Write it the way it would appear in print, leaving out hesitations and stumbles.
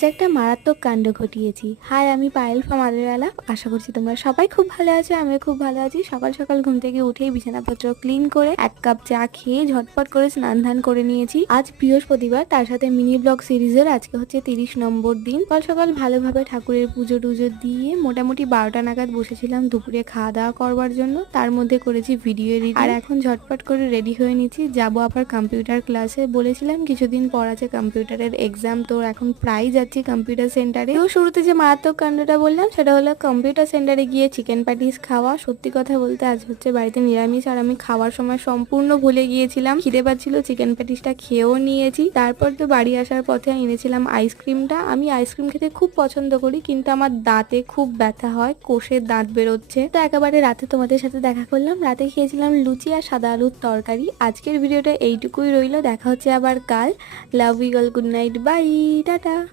যে একটা মারাত্মক কাণ্ড ঘটিয়েছি। হাই, আমি পায়েল ফ্রম আদিরালা। আশা করছি তোমরা সবাই খুব ভালো আছো, আমিও খুব ভালো আছি। সকাল সকাল ঘুম থেকে উঠেই বিছানাপত্র ক্লিন করে এক কাপ চা খেয়ে ঝটপট করে স্নান ধান করে নিয়েছি। আজ বৃহস্পতিবার, তার সাথে মিনি ব্লগ সিরিজের আজকে হচ্ছে 30 নম্বর দিন। সকাল সকাল ভালোভাবে ঠাকুরের পুজো টুজো দিয়ে মোটামুটি 12টা নাগাদ বসেছিলাম দুপুরে খাওয়া দাওয়া করবার জন্য। তার মধ্যে করেছি ভিডিও এডিট, আর এখন ঝটপট করে রেডি হয়ে নিচ্ছি, যাবো আবার কম্পিউটার ক্লাসে। বলেছিলাম কিছুদিন পর আছে কম্পিউটারের এক্সাম, তো এখন প্রায় যাচ্ছি কম্পিউটার সেন্টারে। তো শুরুতে যে মারাত্মক কাণ্ডটা বললাম সেটা হলো কম্পিউটার সেন্টারে গিয়ে চিকেন প্যাটিস খাওয়া। সত্যি কথা বলতে আজ হচ্ছে বাড়িতে নিরামিষ, আর আমি খাওয়ার সময় সম্পূর্ণ ভুলে গিয়েছিলাম। খিদে পাচ্ছিল, চিকেন প্যাটিসটা খেয়েও নিয়েছি। তারপর তো বাড়ি আসার পথে এনেছিলাম আইসক্রিমটা। আমি আইসক্রিম খেতে খুব পছন্দ করি, কিন্তু আমার দাঁতে খুব ব্যথা হয়, কোষের দাঁত বেরোচ্ছে। তো একেবারে রাতে তোমাদের সাথে দেখা করলাম। রাতে খেয়েছিলাম লুচি আর সাদা আলুর তরকারি। আজকের ভিডিওটা এইটুকুই রইলো, দেখা হচ্ছে আবার কাল। Love you all, good night, bye, tata.